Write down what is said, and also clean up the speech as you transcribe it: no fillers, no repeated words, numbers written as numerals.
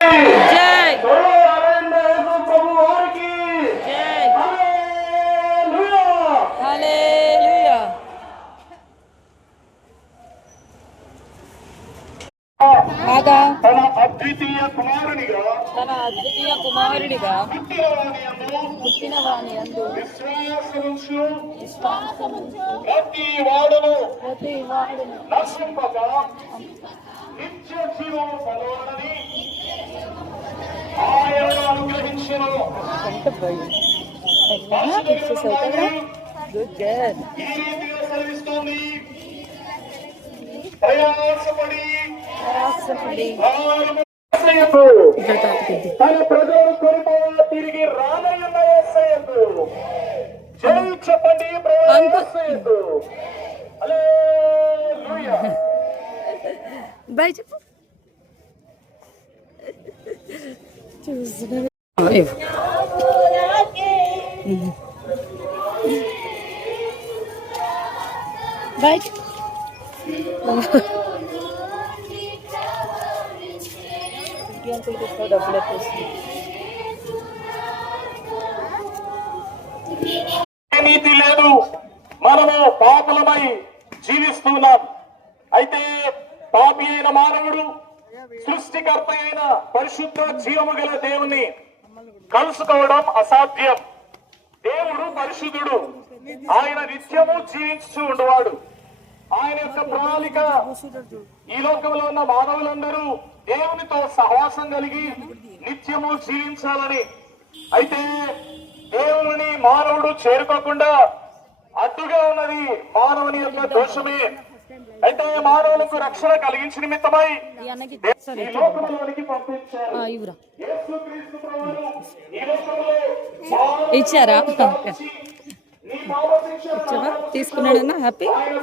జై ప్రభు వారికి జై హల్లెలూయా. హల్లెలూయా. కాగా తన అద్వితీయ కుమారునిగా పుట్టిన వాని యందు విశ్వాసముంచు ప్రతి వాడును నశింపక నిత్య జీవము పొందవలెనని ఆయనను అనుగ్రహించెను. Good girl. ఈ రీతిగా సెలవిస్తోంది, ప్రయాసపడి తన ప్రజలను కొనుకోవాలని తిరిగి రానయ్యున్న యేసయ్యకు జై చెప్పండి. ప్రయాసయ్యకు హల్లెలూయా. బాయ్ చెప్పు. బాయ్ డబ్బులు వచ్చేసి నీతి లేదు, మనము పాపులమై జీవిస్తున్నాం. అయితే పాపి అయిన మానవుడు సృష్టికర్త అయిన పరిశుద్ధ జీవము గల దేవుని కలుసుకోవడం అసాధ్యం. దేవుడు పరిశుద్ధుడు, ఆయన నిత్యము జీవించు ఉండేవాడు. ఆయన యొక్క ప్రణాళిక ఈ లోకంలో ఉన్న మానవులందరూ దేవునితో సహవాసం కలిగి నిత్యము జీవించాలని. అయితే దేవుని మానవుడు చేరుకోకుండా అడ్డుగా ఉన్నది మానవుని యొక్క దోషమే. అయితే మానవులకు రక్షణ కలిగించిన నిమిత్తమై ఈ లోకంలోనికి పంపించారు. యేసుక్రీస్తు ప్రభువును ఈ లోకంలో ఇచ్చారా? నీ పాప శిక్షను తీసుకున్నాడన్నా హ్యాపీ. ఆయన